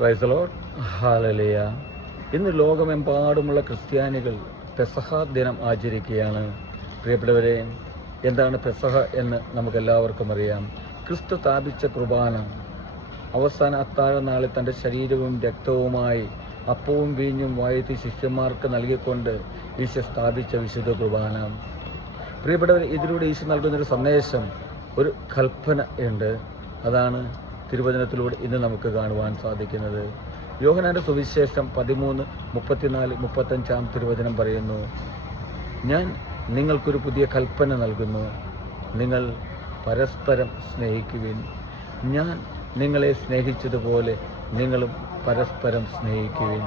Praise the Lord. Hallelujah. ഇന്ന് ലോകമെമ്പാടുമുള്ള ക്രിസ്ത്യാനികൾ പെസഹ ദിനം ആചരിക്കുകയാണ്. പ്രിയപ്പെട്ടവരെ, എന്താണ് പെസഹ എന്ന് നമുക്കെല്ലാവർക്കും അറിയാം. ക്രിസ്തു സ്ഥാപിച്ച കുർബാന, അവസാന അത്താഴ നാളിൽ തൻ്റെ ശരീരവും രക്തവുമായി അപ്പവും വീഞ്ഞും വാഴ്ത്തി ശിഷ്യന്മാർക്ക് നൽകിക്കൊണ്ട് ഈശോ സ്ഥാപിച്ച വിശുദ്ധ കുർബാന. പ്രിയപ്പെട്ടവർ, ഇതിലൂടെ ഈശോ നൽകുന്നൊരു സന്ദേശം, ഒരു കൽപ്പന ഉണ്ട്. അതാണ് തിരുവചനത്തിലൂടെ ഇന്ന് നമുക്ക് കാണുവാൻ സാധിക്കുന്നത്. യോഹന്നാന്റെ സുവിശേഷം 13:34-35 തിരുവചനം പറയുന്നു, ഞാൻ നിങ്ങൾക്കൊരു പുതിയ കൽപ്പന നൽകുന്നു, നിങ്ങൾ പരസ്പരം സ്നേഹിക്കുവിൻ. ഞാൻ നിങ്ങളെ സ്നേഹിച്ചതുപോലെ നിങ്ങളും പരസ്പരം സ്നേഹിക്കുവിൻ.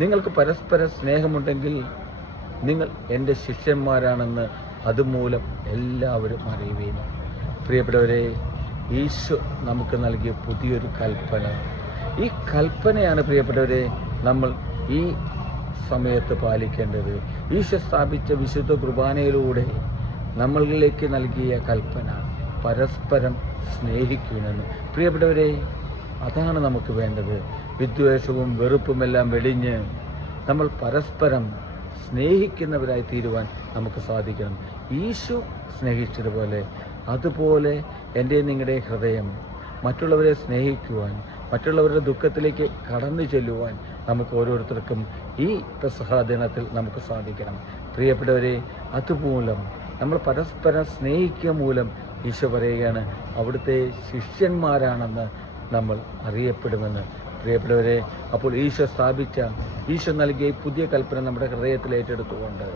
നിങ്ങൾക്ക് പരസ്പര സ്നേഹമുണ്ടെങ്കിൽ നിങ്ങൾ എൻ്റെ ശിഷ്യന്മാരാണെന്ന് അതുമൂലം എല്ലാവരും അറിയുവിൻ. പ്രിയപ്പെട്ടവരെ, ഈശോ നമുക്ക് നൽകിയ പുതിയൊരു കൽപ്പന. ഈ കൽപ്പനയാണ് പ്രിയപ്പെട്ടവരെ നമ്മൾ ഈ സമയത്ത് പാലിക്കേണ്ടത്. ഈശോ സ്ഥാപിച്ച വിശുദ്ധ കുർബാനയിലൂടെ നമ്മളിലേക്ക് നൽകിയ കൽപ്പന, പരസ്പരം സ്നേഹിക്കുമെന്ന്. പ്രിയപ്പെട്ടവരെ, അതാണ് നമുക്ക് വേണ്ടത്. വിദ്വേഷവും വെറുപ്പുമെല്ലാം വെടിഞ്ഞ് നമ്മൾ പരസ്പരം സ്നേഹിക്കുന്നവരായി തീരുവാൻ നമുക്ക് സാധിക്കണം. ഈശോ സ്നേഹിച്ചതുപോലെ അതുപോലെ എൻ്റെ നിങ്ങളുടെ ഹൃദയം മറ്റുള്ളവരെ സ്നേഹിക്കുവാൻ, മറ്റുള്ളവരുടെ ദുഃഖത്തിലേക്ക് കടന്നു ചെല്ലുവാൻ നമുക്ക് ഓരോരുത്തർക്കും ഈ പെസഹ ദിനത്തിൽ നമുക്ക് സാധിക്കണം. പ്രിയപ്പെട്ടവരെ, അതുമൂലം നമ്മൾ പരസ്പരം സ്നേഹിക്കുക മൂലം ഈശോ പറയുകയാണ്, അവിടുത്തെ ശിഷ്യന്മാരാണെന്ന് നമ്മൾ അറിയപ്പെടുമെന്ന്. പ്രിയപ്പെട്ടവരെ, അപ്പോൾ ഈശോ നൽകിയ പുതിയ കൽപ്പന നമ്മുടെ ഹൃദയത്തിൽ ഏറ്റെടുത്തുകൊണ്ട്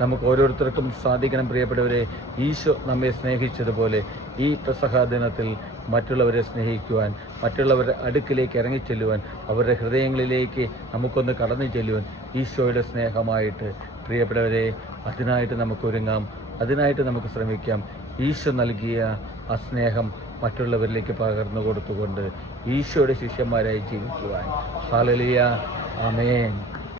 നമുക്ക് ഓരോരുത്തർക്കും സാധിക്കണം. പ്രിയപ്പെട്ടവരെ, ഈശോ നമ്മെ സ്നേഹിച്ചതുപോലെ ഈ പെസഹ ദിനത്തിൽ മറ്റുള്ളവരെ സ്നേഹിക്കുവാൻ, മറ്റുള്ളവരുടെ അടുക്കിലേക്ക് ഇറങ്ങിച്ചെല്ലുവാൻ, അവരുടെ ഹൃദയങ്ങളിലേക്ക് നമുക്കൊന്ന് കടന്നു ചെല്ലുവാൻ ഈശോയുടെ സ്നേഹമായിട്ട്. പ്രിയപ്പെട്ടവരെ, അതിനായിട്ട് നമുക്ക് ഒരുങ്ങാം, അതിനായിട്ട് നമുക്ക് ശ്രമിക്കാം. ഈശോ നൽകിയ ആ സ്നേഹം മറ്റുള്ളവരിലേക്ക് പകർന്നു കൊടുത്തുകൊണ്ട് ഈശോയുടെ ശിഷ്യന്മാരായി ജീവിക്കുവാൻ. ഹല്ലേലൂയ. ആമേൻ.